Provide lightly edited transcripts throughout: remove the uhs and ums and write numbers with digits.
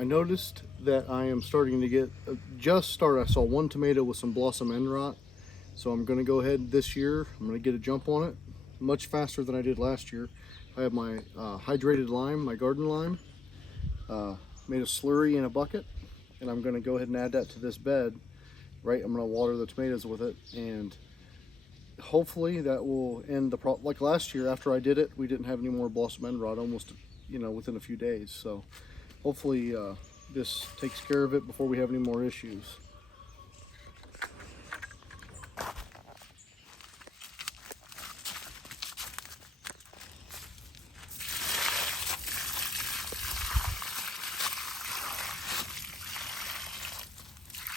I noticed that I am starting to get, I saw one tomato with some blossom end rot. So I'm gonna go ahead this year, I'm gonna get a jump on it much faster than I did last year. I have my hydrated lime, my garden lime, made a slurry in a bucket, and I'm gonna go ahead and add that to this bed. Right, I'm gonna water the tomatoes with it, and hopefully that will end the problem. Like last year after I did it, we didn't have any more blossom end rot almost, within a few days. So hopefully this takes care of it before we have any more issues.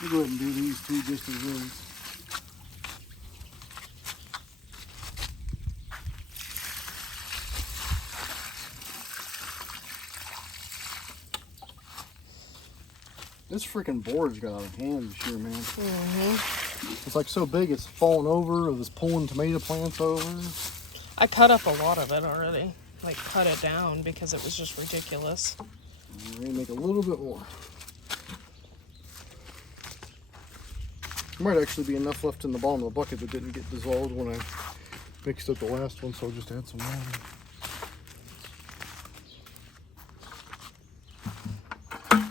We'll go ahead and do these two just as is. This freaking board's got out of hand this year, man. It's like so big it's falling over, or it's pulling tomato plants over. I cut up a lot of it already. Like cut it down because it was just ridiculous. We're gonna make a little bit more. There might actually be enough left in the bottom of the bucket that didn't get dissolved when I mixed up the last one, so I'll just add some water.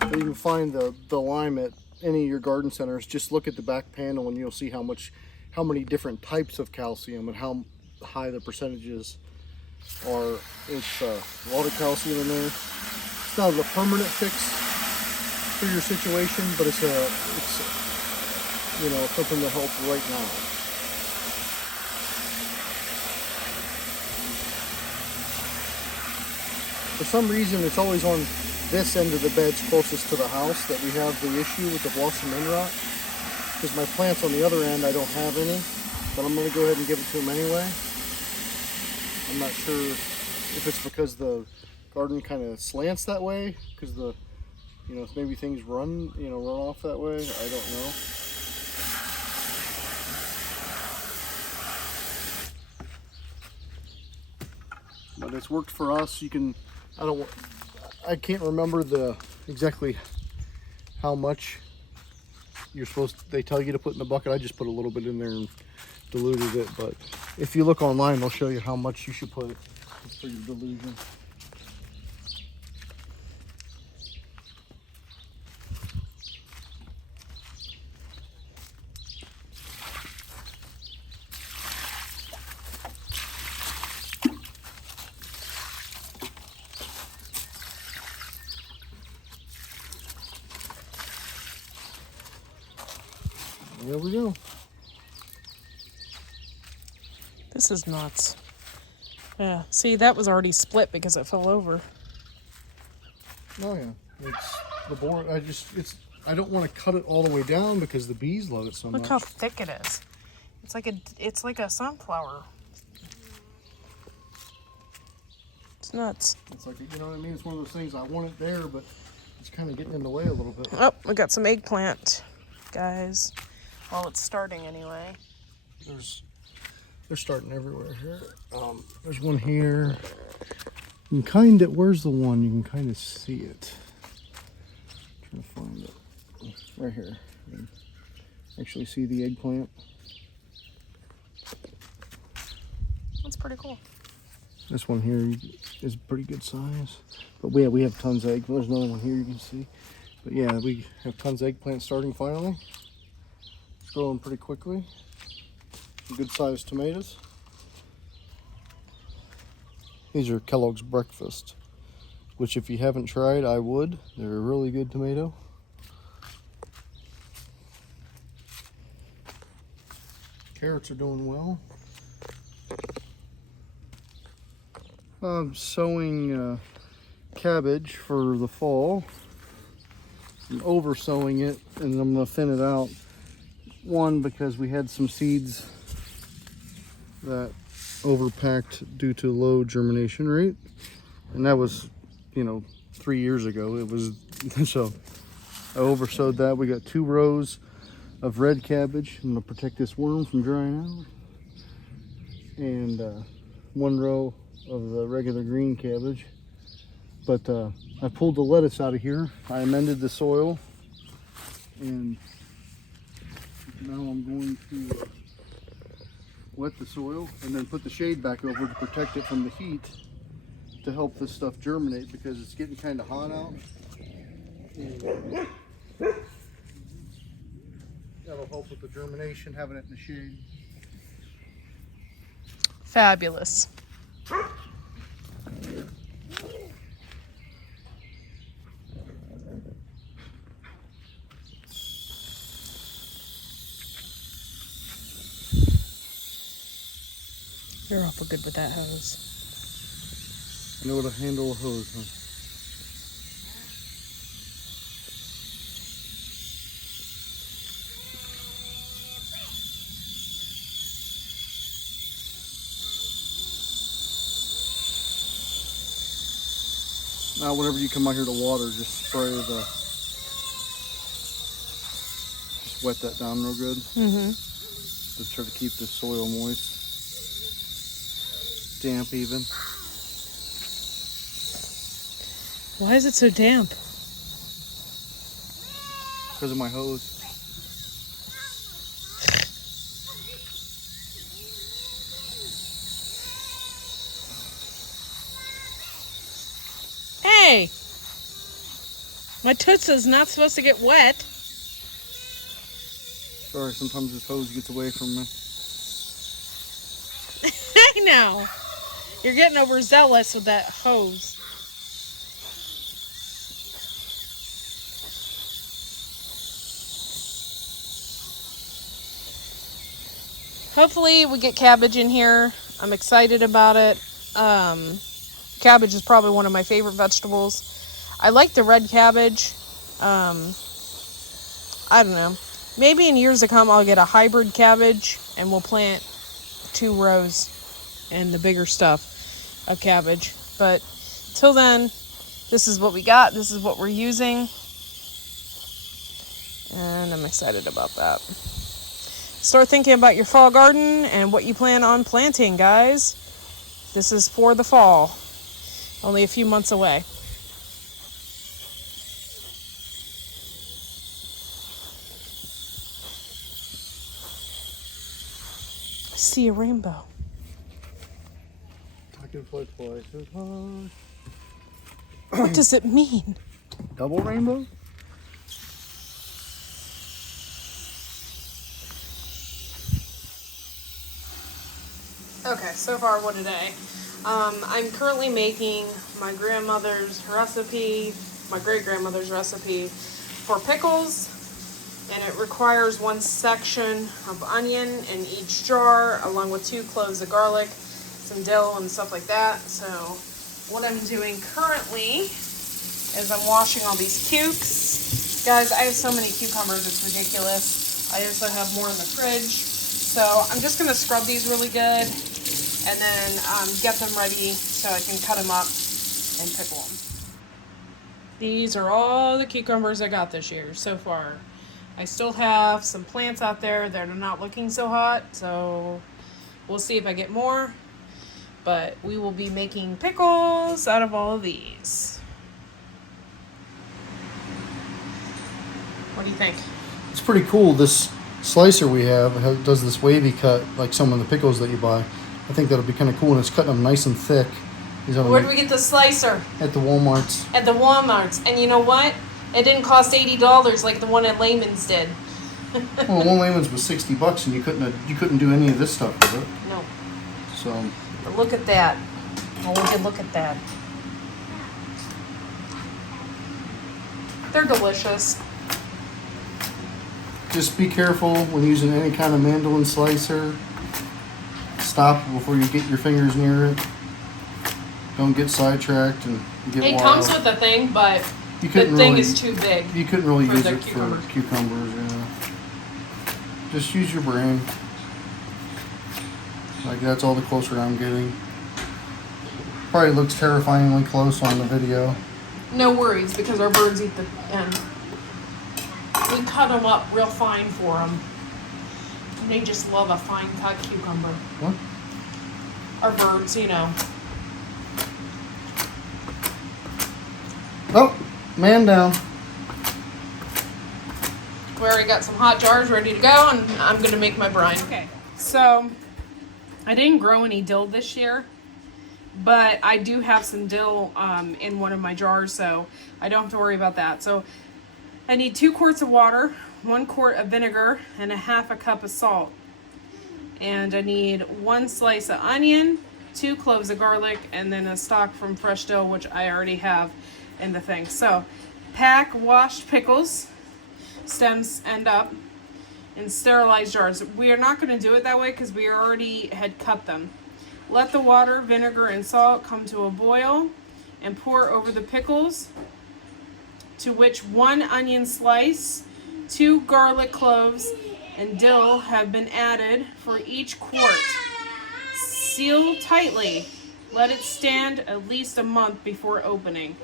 And you can find the lime at any of your garden centers. Just look at the back panel and you'll see how many different types of calcium and how high the percentages are. It's a lot of calcium in there. It's not a permanent fix for your situation, but it's something to help right now. For some reason, it's always on this end of the beds closest to the house that we have the issue with the blossom end rot. Because my plants on the other end, I don't have any, but I'm going to go ahead and give it to them anyway. I'm not sure if it's because the garden kind of slants that way, because maybe things run off that way. I don't know. But it's worked for us. I can't remember exactly how much they tell you to put in the bucket. I just put a little bit in there and diluted it. But if you look online, they'll show you how much you should put for your dilution. There we go. This is nuts. Yeah, see, that was already split because it fell over. Oh yeah, it's the board. I don't want to cut it all the way down because the bees love it so much. Look how thick it is. It's like a sunflower. It's nuts. It's like, you know what I mean? It's one of those things, I want it there, but it's kind of getting in the way a little bit. Oh, we got some eggplant, guys. Well, it's starting anyway. They're starting everywhere here. There's one here. Where's the one? You can kind of see it. I'm trying to find it. Right here. You can actually see the eggplant. That's pretty cool. This one here is pretty good size. But we have tons of eggplant. There's another one here you can see. But yeah, we have tons of eggplant starting finally. It's growing pretty quickly. Good sized tomatoes. These are Kellogg's Breakfast, which if you haven't tried, I would. They're a really good tomato. Carrots are doing well. I'm sowing cabbage for the fall. I'm over sowing it, and I'm going to thin it out. One, because we had some seeds that overpacked due to low germination rate, and that was 3 years ago. It was so I oversowed that. We got 2 rows of red cabbage. I'm going to protect this worm from drying out, and 1 row of the regular green cabbage. But I pulled the lettuce out of here. I amended the soil, and now I'm going to wet the soil and then put the shade back over to protect it from the heat to help this stuff germinate, because it's getting kind of hot out. And that'll help with the germination, having it in the shade. Fabulous. You're awful good with that hose. I know how to handle a hose, huh? Now whenever you come out here to water, just spray just wet that down real good. To try to keep the soil moist. Damp even. Why is it so damp? Because of my hose. Hey! My Tootsie's not supposed to get wet. Sorry, sometimes this hose gets away from me. I know. You're getting overzealous with that hose. Hopefully we get cabbage in here. I'm excited about it. Cabbage is probably one of my favorite vegetables. I like the red cabbage. I don't know. Maybe in years to come I'll get a hybrid cabbage and we'll plant 2 rows and the bigger stuff of cabbage. But till then, this is what we got. This is what we're using. And I'm excited about that. Start thinking about your fall garden and what you plan on planting, guys. This is for the fall. Only a few months away. I see a rainbow. I can fly twice as high. What does it mean? Double rainbow? Okay, so far what a day. I'm currently making my grandmother's recipe, my great-grandmother's recipe for pickles, and it requires 1 section of onion in each jar, along with 2 cloves of garlic, some dill and stuff like that. So what I'm doing currently is I'm washing all these cukes. Guys, I have so many cucumbers, it's ridiculous. I also have more in the fridge. So I'm just gonna scrub these really good and then get them ready so I can cut them up and pickle them. These are all the cucumbers I got this year so far. I still have some plants out there that are not looking so hot, so we'll see if I get more. But we will be making pickles out of all of these. What do you think? It's pretty cool. This slicer we have does this wavy cut like some of the pickles that you buy. I think that'll be kind of cool, and it's cutting them nice and thick. Where did we get the slicer? At the Walmarts. At the Walmarts. And you know what? It didn't cost $80 like the one at Lehman's did. Well, one Lehman's was $60, and you couldn't do any of this stuff with it. No. So. But look at that. Oh, look at that. They're delicious. Just be careful when using any kind of mandolin slicer. Stop before you get your fingers near it. Don't get sidetracked and get wild. It comes with a thing, but the thing is too big. You couldn't really use it cucumbers. for cucumbers. Yeah. Just use your brain. Like that's all the closer I'm getting. Probably looks terrifyingly close on the video. No worries, because our birds eat the end. We cut them up real fine for them. They just love a fine cut cucumber. What? Our birds, you know. Oh, man down. We already got some hot jars ready to go, and I'm gonna make my brine. Okay, so I didn't grow any dill this year, but I do have some dill in one of my jars, so I don't have to worry about that. So I need 2 quarts of water, 1 quart of vinegar, and a half a cup of salt. And I need 1 slice of onion, 2 cloves of garlic, and then a stalk from fresh dill, which I already have in the thing. So pack washed pickles, stems end up, in sterilized jars. We are not going to do it that way because we already had cut them. Let the water, vinegar, and salt come to a boil and pour over the pickles, to which 1 onion slice, 2 garlic cloves, and dill have been added for each quart. Seal tightly. Let it stand at least a month before opening.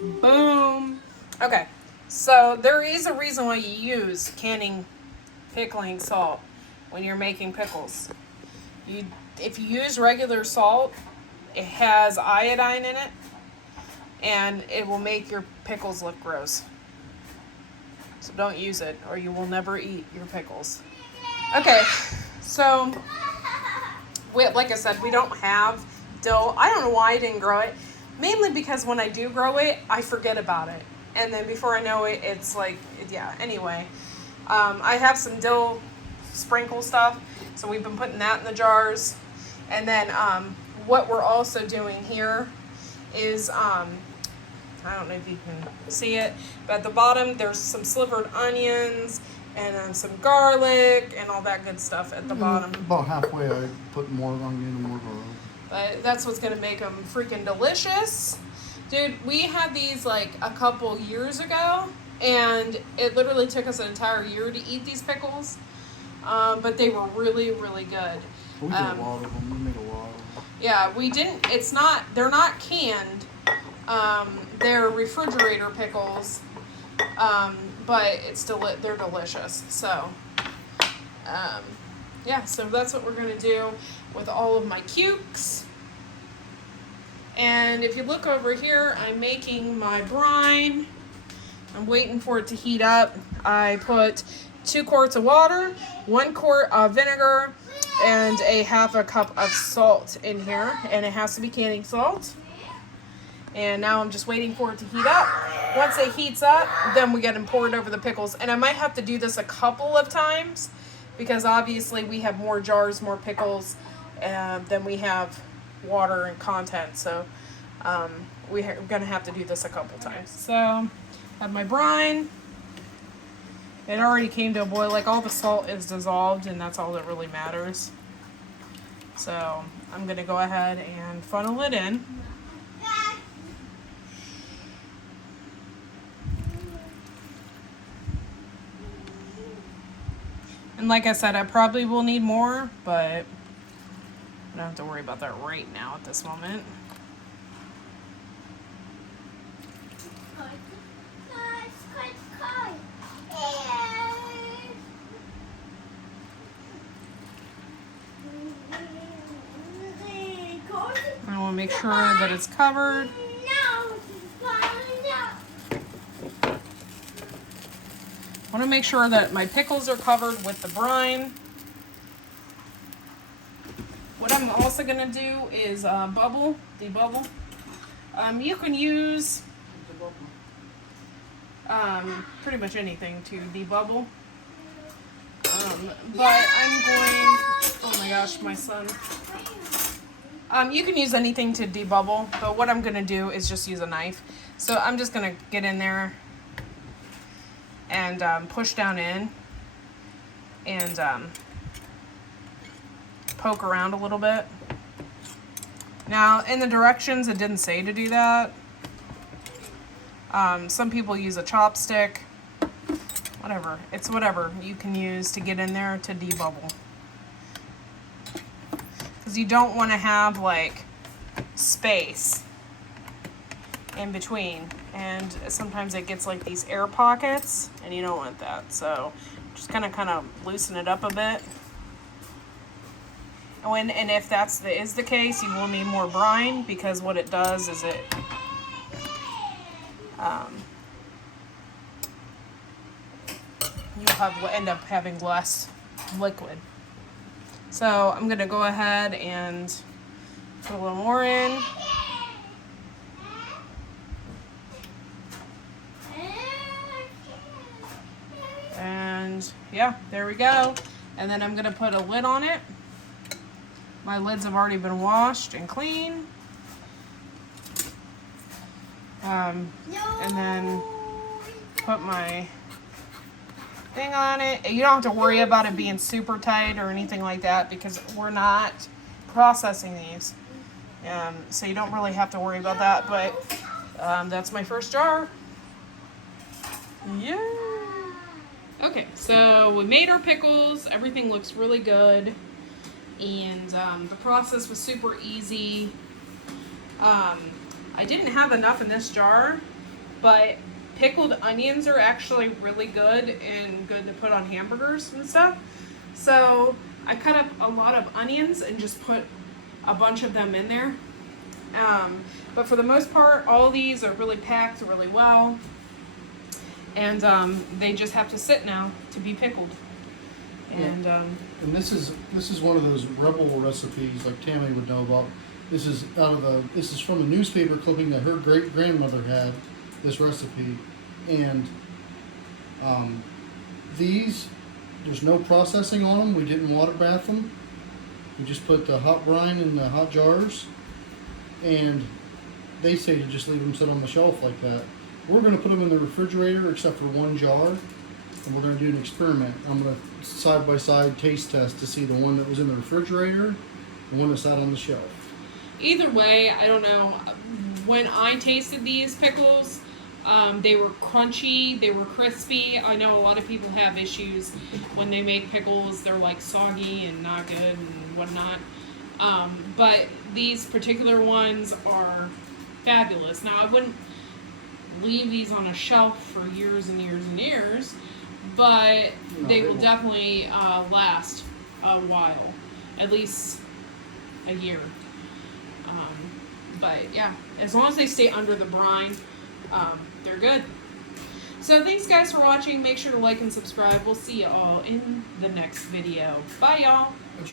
Boom. Okay, so there is a reason why you use canning pickling salt when you're making pickles. If you use regular salt, it has iodine in it, and it will make your pickles look gross. So don't use it, or you will never eat your pickles. Okay, so like I said, we don't have dill. I don't know why I didn't grow it. Mainly because when I do grow it, I forget about it. And then before I know it, it's like, yeah, anyway. I have some dill sprinkle stuff, so we've been putting that in the jars. And then what we're also doing here is, I don't know if you can see it, but at the bottom there's some slivered onions and some garlic and all that good stuff at the bottom. About halfway I put more onion and more garlic. But that's what's gonna make them freaking delicious. Dude, we had these like a couple years ago, and it literally took us an entire year to eat these pickles. But they were really, really good. We did a lot of them. We made a lot of them. Yeah, we didn't. They're not canned. They're refrigerator pickles. But they're delicious. So, yeah, so that's what we're gonna do with all of my cukes. And if you look over here, I'm making my brine. I'm waiting for it to heat up. I put 2 quarts of water, 1 quart of vinegar, and a half a cup of salt in here. And it has to be canning salt. And now I'm just waiting for it to heat up. Once it heats up, then we get them poured over the pickles. And I might have to do this a couple of times because obviously we have more jars, more pickles than we have water and content. So we're going to have to do this a couple times. So I have my brine. It already came to a boil. Like all the salt is dissolved, and that's all that really matters. So I'm going to go ahead and funnel it in. And like I said, I probably will need more, but I don't have to worry about that right now at this moment. I want to make sure that it's covered. I want to make sure that my pickles are covered with the brine. What I'm also going to do is debubble. You can use pretty much anything to debubble. But I'm going, oh my gosh, my son. You can use anything to debubble, but what I'm going to do is just use a knife. So I'm just going to get in there and push down in and poke around a little bit. Now, in the directions, it didn't say to do that. Some people use a chopstick. Whatever. It's whatever you can use to get in there to debubble. Because you don't want to have, like, space in between. And sometimes it gets, like, these air pockets, and you don't want that. So, just kind of loosen it up a bit. And if that's is the case, you will need more brine, because what it does is it you'll end up having less liquid. So I'm gonna go ahead and put a little more in. And yeah, there we go. And then I'm gonna put a lid on it. My lids have already been washed and clean. And then put my thing on it. You don't have to worry about it being super tight or anything like that because we're not processing these. So you don't really have to worry about that, but that's my first jar. Yeah. Okay, so we made our pickles. Everything looks really good. And the process was super easy. I didn't have enough in this jar, but pickled onions are actually really good and good to put on hamburgers and stuff. So I cut up a lot of onions and just put a bunch of them in there. But for the most part, all these are really packed really well. And they just have to sit now to be pickled. And this is one of those rebel recipes like Tammy would know about. This is from a newspaper clipping that her great grandmother had this recipe, and there's no processing on them. We didn't water bath them. We just put the hot brine in the hot jars, and they say to just leave them sit on the shelf like that. We're going to put them in the refrigerator except for one jar, and we're going to do an experiment. I'm going to side by side taste test to see the one that was in the refrigerator and the one that sat on the shelf. Either way, I don't know. When I tasted these pickles, they were crunchy, they were crispy. I know a lot of people have issues when they make pickles. They're like soggy and not good and whatnot. But these particular ones are fabulous. Now, I wouldn't leave these on a shelf for years and years and years, but they will definitely last a while, at least a year. But yeah, as long as they stay under the brine, they're good. So thanks guys for watching. Make sure to like and subscribe. We'll see you all in the next video. Bye y'all.